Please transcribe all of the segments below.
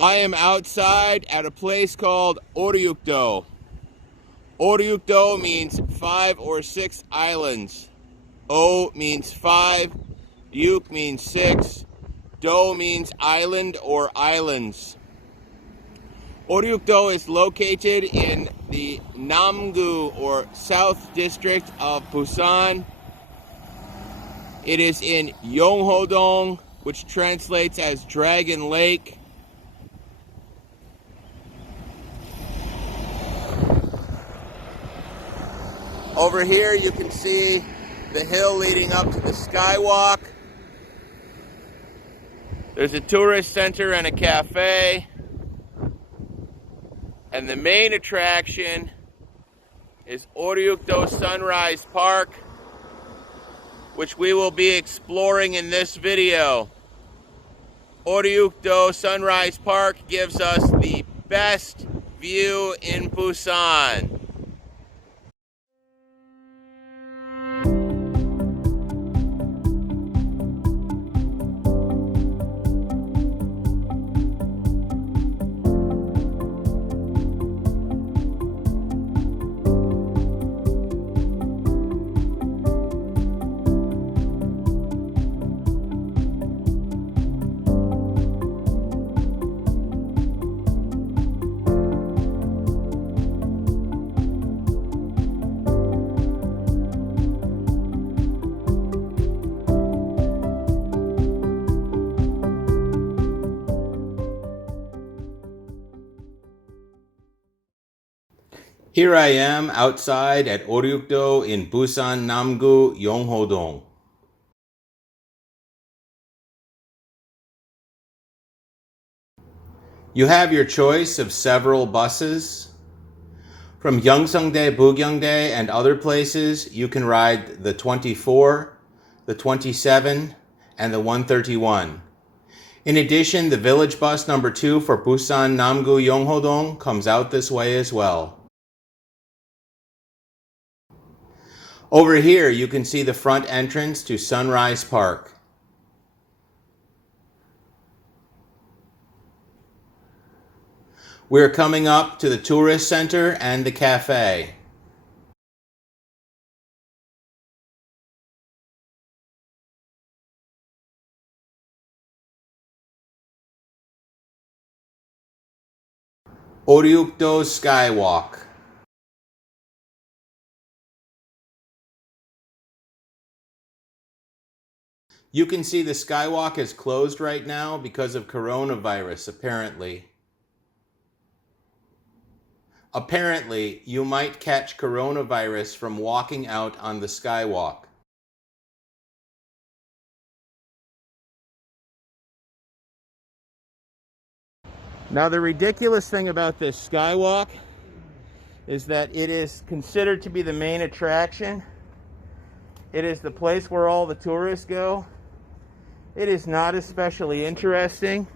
I am outside at a place called Oryukdo. Oryukdo means 5 or 6 islands. O means 5, Yuk means 6, Do means island or islands. Oryukdo is located in the Namgu or South District of Busan. It is in Yongho-dong, which translates as Dragon Lake. Over here you can see the hill leading up to the Skywalk. There's a tourist center and a cafe. And the main attraction is Oryukdo Sunrise Park, which we will be exploring in this video. Oryukdo Sunrise Park gives us the best view in Busan. Here I am outside at Oryukdo in Busan Namgu, Yongho-dong. You have your choice of several buses. From Gyeongseongdae, Bugyeongdae, and other places, you can ride the 24, the 27, and the 131. In addition, the village bus number 2 for Busan Namgu, Yongho-dong comes out this way as well. Over here, you can see the front entrance to Sunrise Park. We're coming up to the tourist center and the cafe. Oryukdo Skywalk. You can see the Skywalk is closed right now because of coronavirus, apparently. Apparently, you might catch coronavirus from walking out on the Skywalk. Now, the ridiculous thing about this Skywalk is that it is considered to be the main attraction. It is the place where all the tourists go. It is not especially interesting.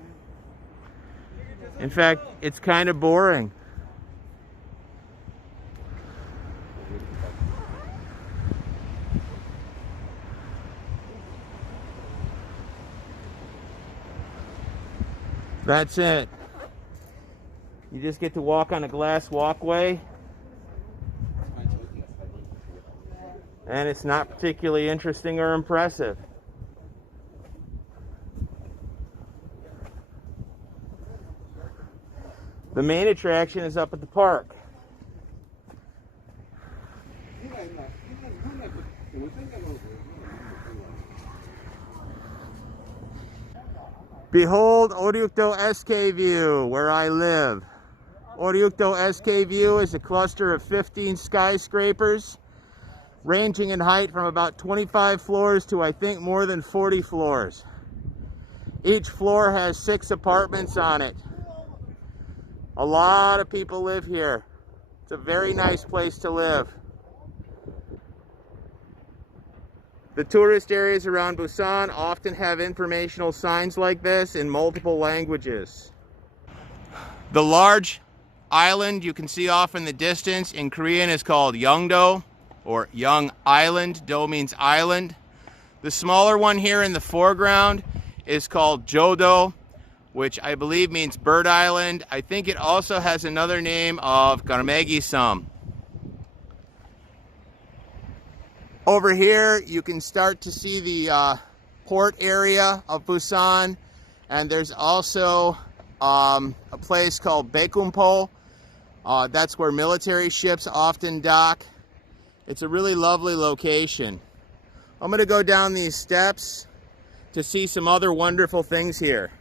In fact, it's kind of boring. That's it. You just get to walk on a glass walkway. And it's not particularly interesting or impressive. The main attraction is up at the park. Behold Oryukdo SK View, where I live. Oryukdo SK View is a cluster of 15 skyscrapers, ranging in height from about 25 floors to I think more than 40 floors. Each floor has 6 apartments on it. A lot of people live here. It's a very nice place to live. The tourist areas around Busan often have informational signs like this in multiple languages. The large island you can see off in the distance in Korean is called Yeongdo, or Young Island. Do means island. The smaller one here in the foreground is called Jodo. which I believe means Bird Island. I think it also has another name of Garmegisam. Over here, you can start to see the port area of Busan, and there's also a place called Baekumpo. That's where military ships often dock. It's a really lovely location. I'm going to go down these steps to see some other wonderful things here.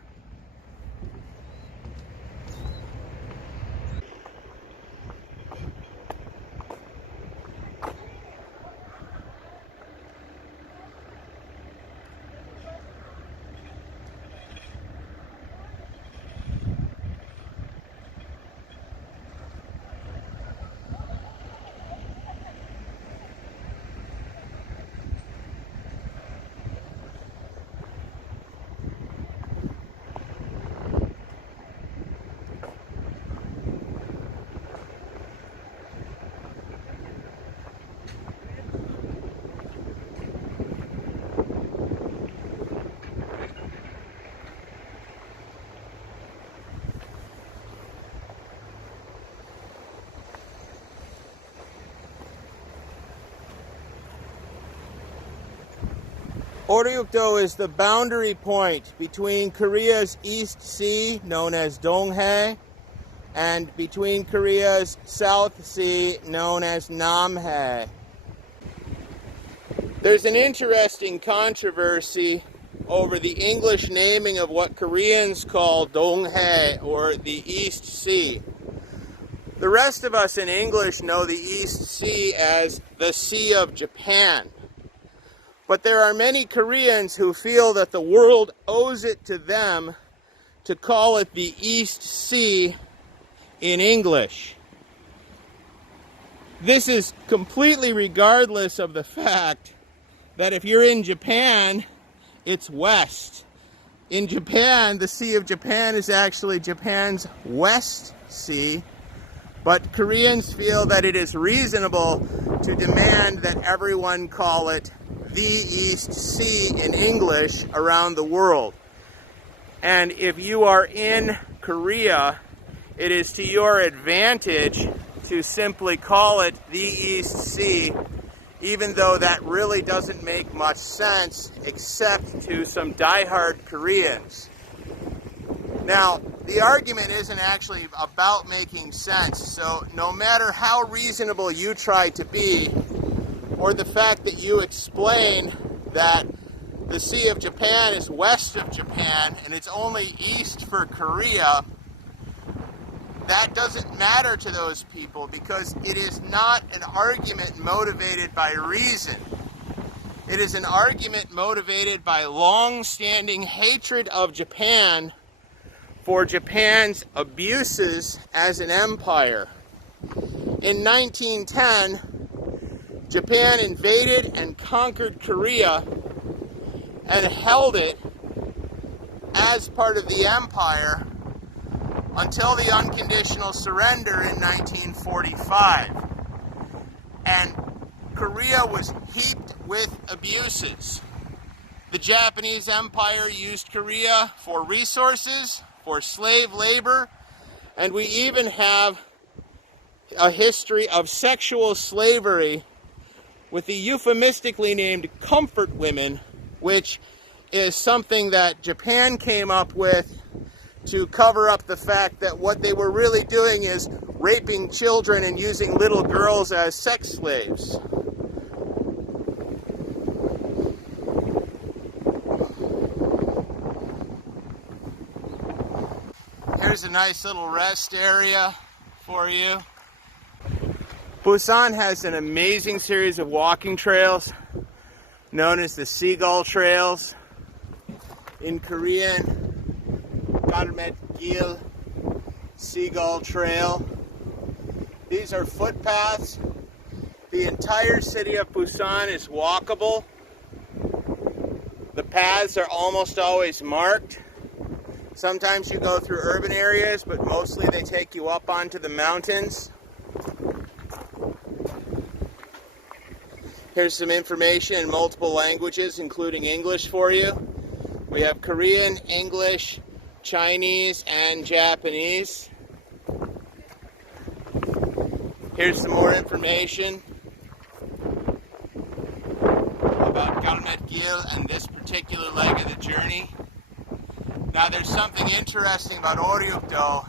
Oryukdo is the boundary point between Korea's East Sea, known as Donghae, and between Korea's South Sea, known as Namhae. There's an interesting controversy over the English naming of what Koreans call Donghae, or the East Sea. The rest of us in English know the East Sea as the Sea of Japan. But there are many Koreans who feel that the world owes it to them to call it the East Sea in English. This is completely regardless of the fact that if you're in Japan, it's west. In Japan, the Sea of Japan is actually Japan's West Sea, but Koreans feel that it is reasonable to demand that everyone call it the East Sea in English around the world. And if you are in Korea, it is to your advantage to simply call it the East Sea, even though that really doesn't make much sense except to some diehard Koreans. Now, the argument isn't actually about making sense, so no matter how reasonable you try to be, or the fact that you explain that the Sea of Japan is west of Japan and it's only east for Korea, that doesn't matter to those people because it is not an argument motivated by reason. It is an argument motivated by long-standing hatred of Japan for Japan's abuses as an empire. In 1910, Japan invaded and conquered Korea and held it as part of the empire until the unconditional surrender in 1945. And Korea was heaped with abuses. The Japanese Empire used Korea for resources, for slave labor, and we even have a history of sexual slavery with the euphemistically named comfort women, which is something that Japan came up with to cover up the fact that what they were really doing is raping children and using little girls as sex slaves. Here's a nice little rest area for you. Busan has an amazing series of walking trails known as the Seagull Trails. In Korean, Garmet Gil Seagull Trail. These are footpaths. The entire city of Busan is walkable. The paths are almost always marked. Sometimes you go through urban areas, but mostly they take you up onto the mountains. Here's some information in multiple languages, including English for you. We have Korean, English, Chinese and Japanese. Here's some more information about Garmet Gil and this particular leg of the journey. Now there's something interesting about Oryukdo,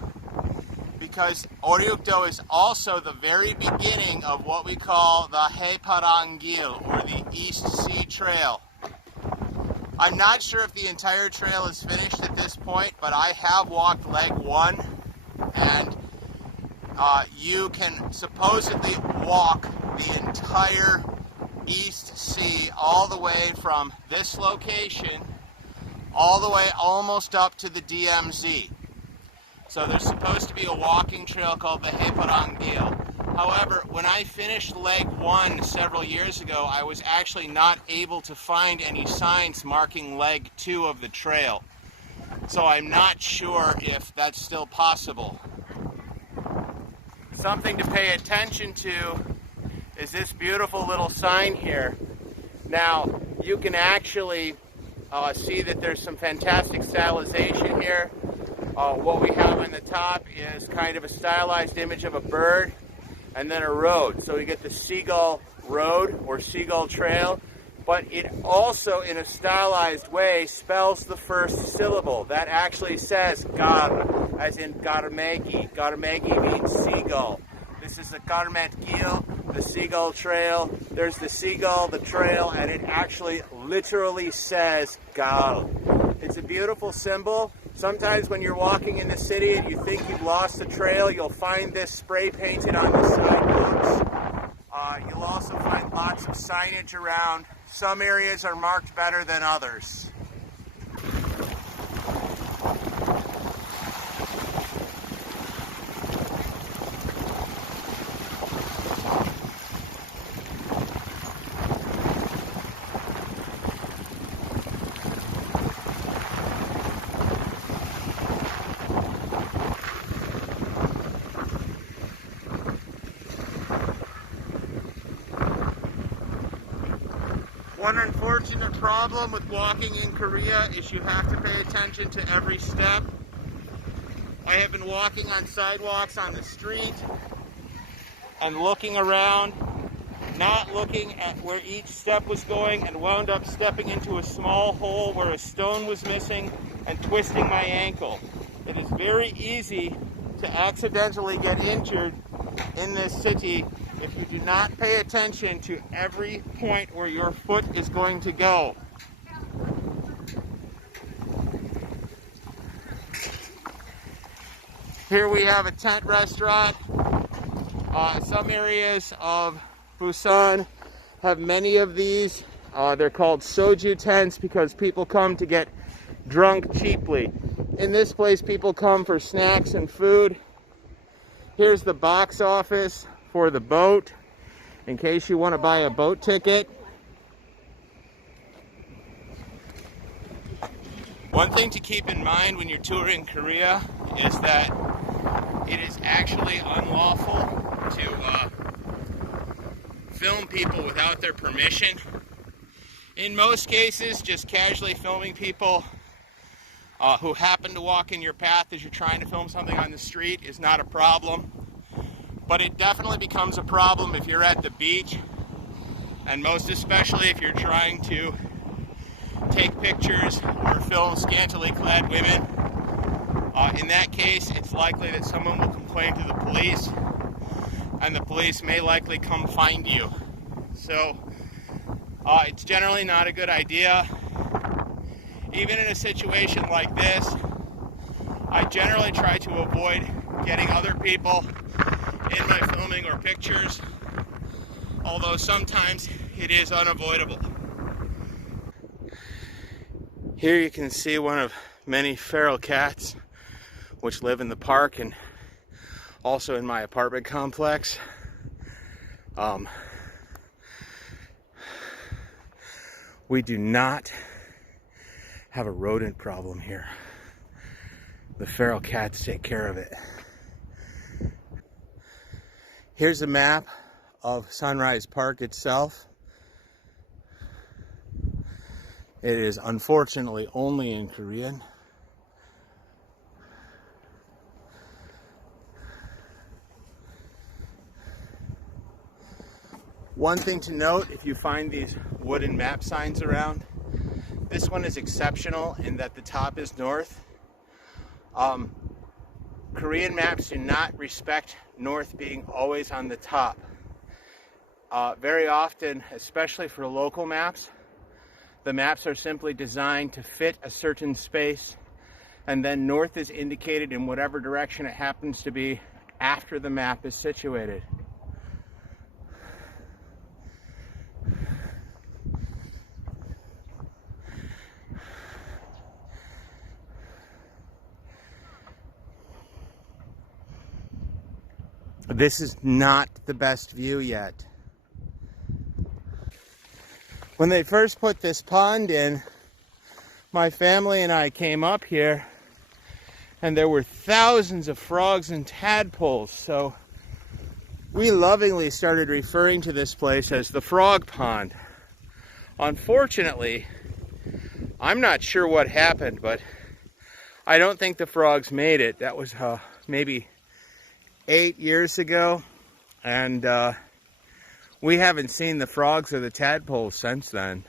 because Oryukdo is also the very beginning of what we call the Heparangil, or the East Sea Trail. I'm not sure if the entire trail is finished at this point, but I have walked leg 1, and you can supposedly walk the entire East Sea all the way from this location all the way almost up to the DMZ. So there's supposed to be a walking trail called the Heparangil. However, when I finished leg 1 several years ago, I was actually not able to find any signs marking leg 2 of the trail. So I'm not sure if that's still possible. Something to pay attention to is this beautiful little sign here. Now, you can actually see that there's some fantastic stylization here. What we have on the top is kind of a stylized image of a bird and then a road. So we get the Seagull Road or Seagull Trail, but it also, in a stylized way, spells the first syllable. That actually says gar, as in Garmegi. Garmegi means seagull. This is the Garmet Gil, the Seagull Trail. There's the seagull, the trail, and it actually literally says gal. It's a beautiful symbol. Sometimes when you're walking in the city and you think you've lost the trail, you'll find this spray painted on the sidewalks. You'll also find lots of signage around. Some areas are marked better than others. One unfortunate problem with walking in Korea is you have to pay attention to every step. I have been walking on sidewalks on the street and looking around, not looking at where each step was going, and wound up stepping into a small hole where a stone was missing and twisting my ankle. It is very easy to accidentally get injured in this city if you do not pay attention to every point where your foot is going to go. Here we have a tent restaurant. Some areas of Busan have many of these. They're called soju tents because people come to get drunk cheaply. In this place, people come for snacks and food. Here's the box office for the boat, in case you want to buy a boat ticket. One thing to keep in mind when you're touring Korea is that it is actually unlawful to film people without their permission. In most cases, just casually filming people who happen to walk in your path as you're trying to film something on the street is not a problem. But it definitely becomes a problem if you're at the beach, and most especially if you're trying to take pictures or film scantily clad women. In that case, it's likely that someone will complain to the police, and the police may likely come find you. So it's generally not a good idea. Even in a situation like this, I generally try to avoid getting other people in my filming or pictures, although sometimes it is unavoidable. Here you can see one of many feral cats which live in the park and also in my apartment complex. We do not have a rodent problem here. The feral cats take care of it. Here's a map of Sunrise Park itself. It is unfortunately only in Korean. One thing to note, if you find these wooden map signs around, this one is exceptional in that the top is north. Korean maps do not respect north being always on the top. Very often, especially for local maps, the maps are simply designed to fit a certain space, and then north is indicated in whatever direction it happens to be after the map is situated. This is not the best view yet. When they first put this pond in, my family and I came up here and there were thousands of frogs and tadpoles, so we lovingly started referring to this place as the Frog Pond. Unfortunately, I'm not sure what happened, but I don't think the frogs made it. That was maybe 8 years ago, and we haven't seen the frogs or the tadpoles since then.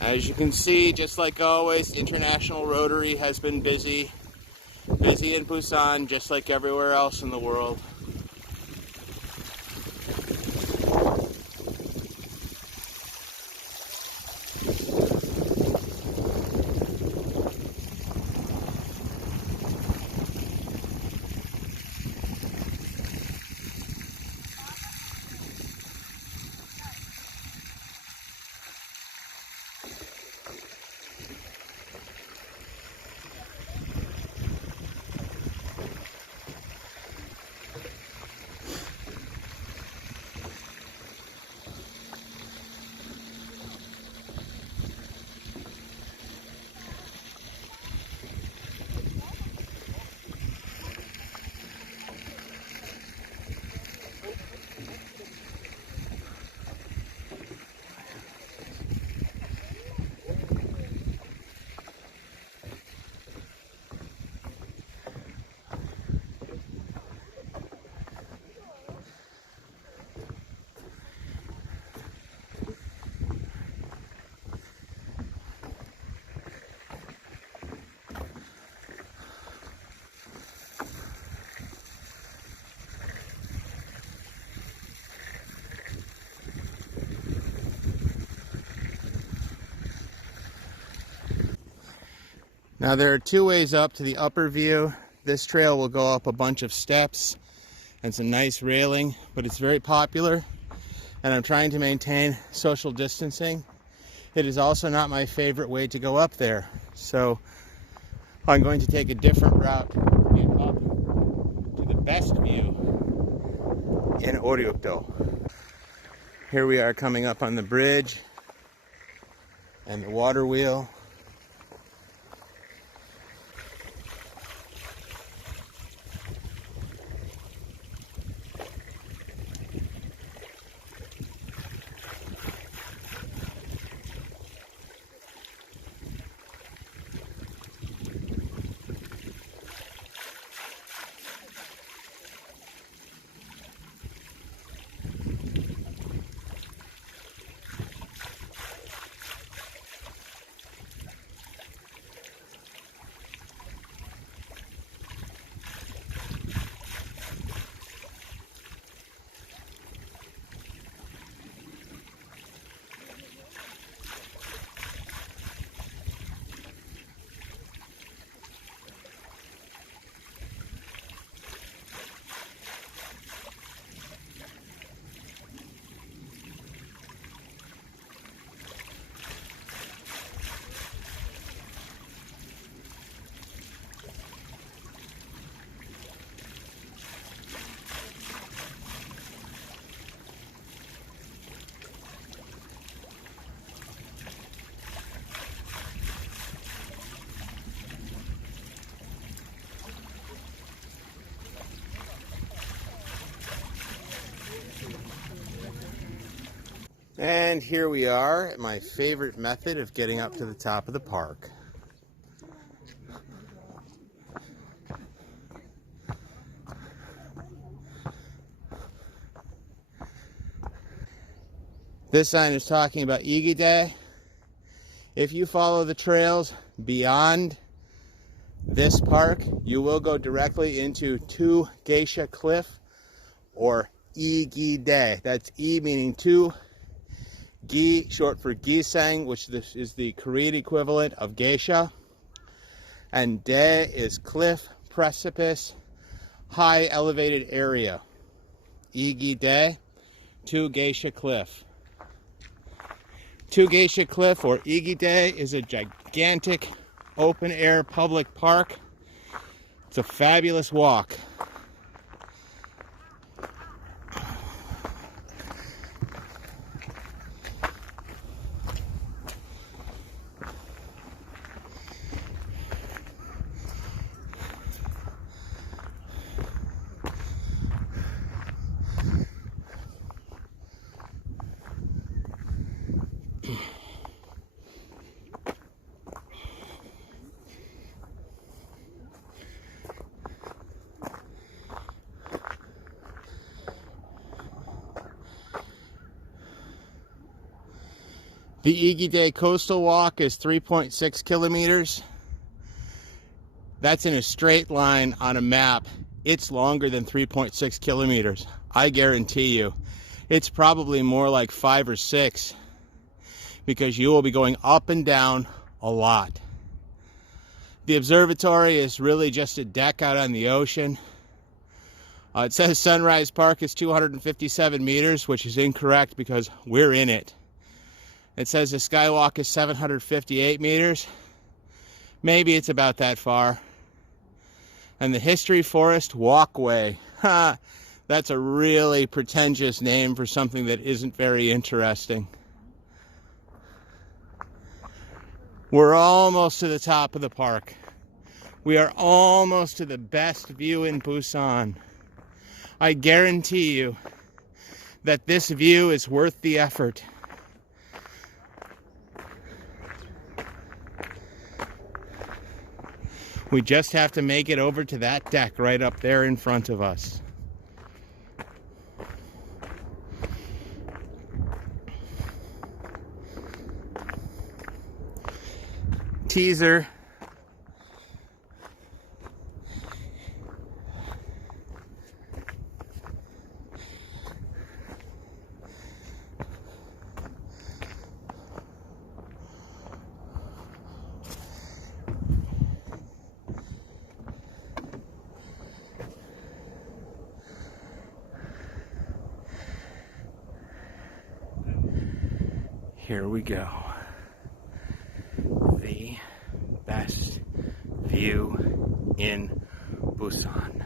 As you can see, just like always, International Rotary has been busy in Busan, just like everywhere else in the world. Now there are two ways up to the upper view. This trail will go up a bunch of steps and some nice railing, but it's very popular and I'm trying to maintain social distancing. It is also not my favorite way to go up there, so I'm going to take a different route to get up to the best view in Oryukdo. Here we are coming up on the bridge and the water wheel. And here we are at my favorite method of getting up to the top of the park. This sign is talking about Igide. If you follow the trails beyond this park, you will go directly into Two Geisha Cliff, or Igide. That's E meaning two, Gi short for Gisang, which this is the Korean equivalent of geisha, and De is cliff, precipice, high elevated area. Igide, Two Geisha Cliff. Two Geisha Cliff, or Igide, is a gigantic open-air public park. It's a fabulous walk. The Igide Coastal Walk is 3.6 kilometers. That's in a straight line on a map. It's longer than 3.6 kilometers. I guarantee you. It's probably more like 5 or 6, because you will be going up and down a lot. The observatory is really just a deck out on the ocean. It says Sunrise Park is 257 meters, which is incorrect because we're in it. It says the skywalk is 758 meters. Maybe it's about that far. And the History Forest Walkway. Ha! That's a really pretentious name for something that isn't very interesting. We're almost to the top of the park. We are almost to the best view in Busan. I guarantee you that this view is worth the effort. We just have to make it over to that deck right up there in front of us. Teaser. Here we go. The best view in Busan.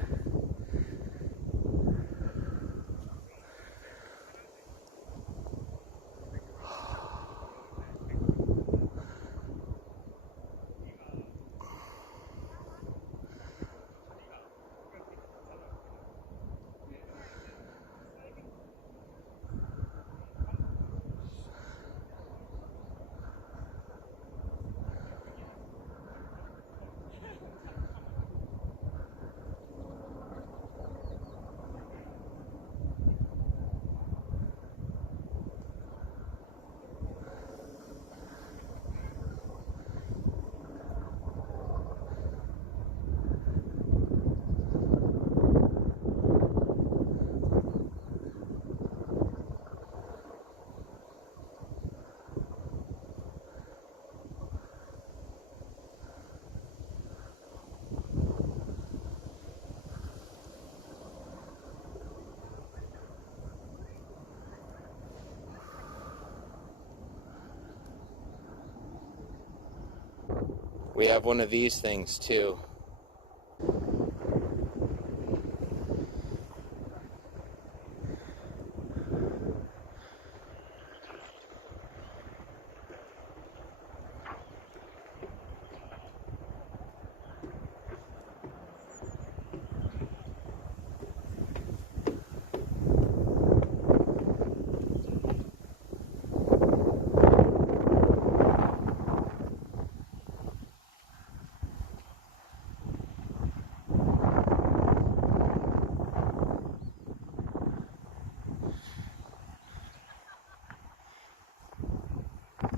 We have one of these things too.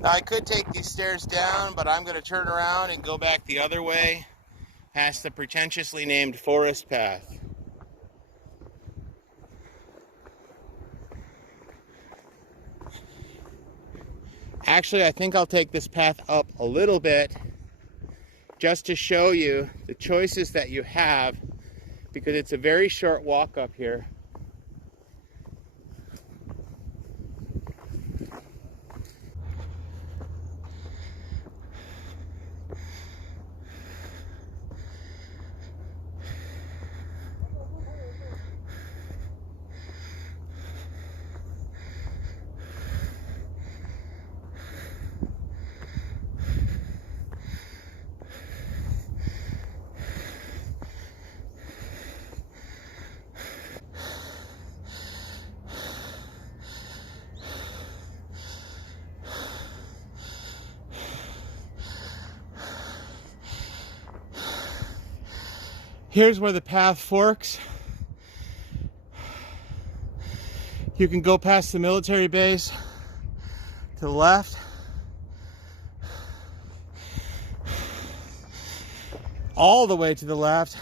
Now I could take these stairs down, but I'm going to turn around and go back the other way past the pretentiously named forest path. Actually, I think I'll take this path up a little bit just to show you the choices that you have, because it's a very short walk up here. Here's where the path forks. You can go past the military base to the left. All the way to the left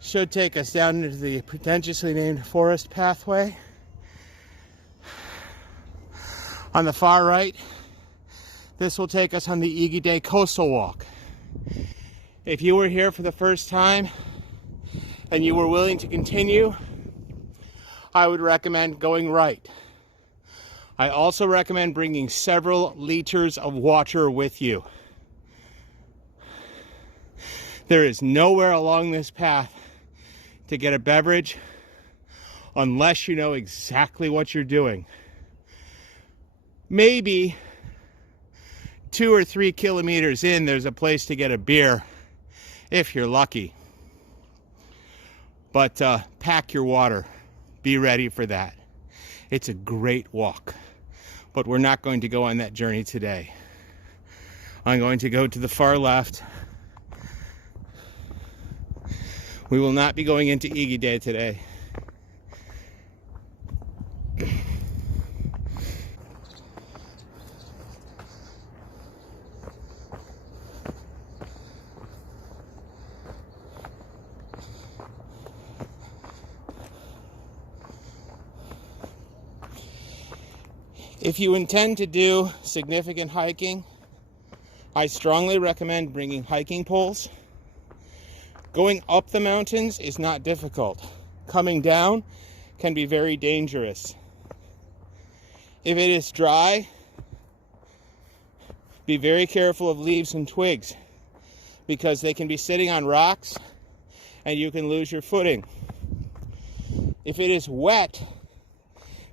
should take us down into the pretentiously named forest pathway. On the far right, this will take us on the Igide Coastal Walk. If you were here for the first time and you were willing to continue, I would recommend going right. I also recommend bringing several liters of water with you. There is nowhere along this path to get a beverage unless you know exactly what you're doing. Maybe 2 or 3 kilometers in, there's a place to get a beer if you're lucky. But pack your water. Be ready for that. It's a great walk, but we're not going to go on that journey today. I'm going to go to the far left. We will not be going into Igide today. If you intend to do significant hiking, I strongly recommend bringing hiking poles. Going up the mountains is not difficult. Coming down can be very dangerous. If it is dry, be very careful of leaves and twigs, because they can be sitting on rocks and you can lose your footing. If it is wet,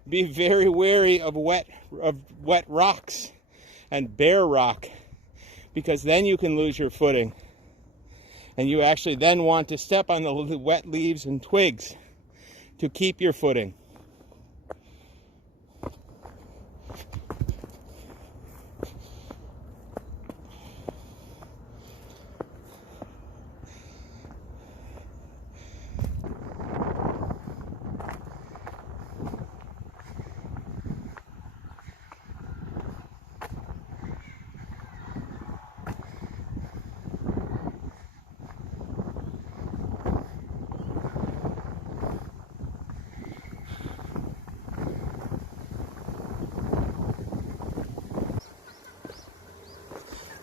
be very wary of wet rocks and bare rock, because then you can lose your footing. And you actually then want to step on the wet leaves and twigs to keep your footing.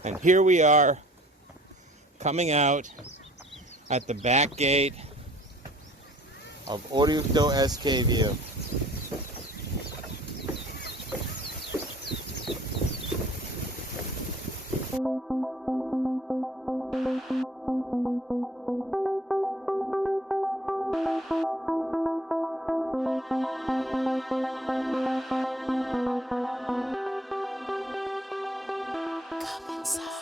And here we are, coming out at the back gate of Oryukdo Skywalk. Come inside.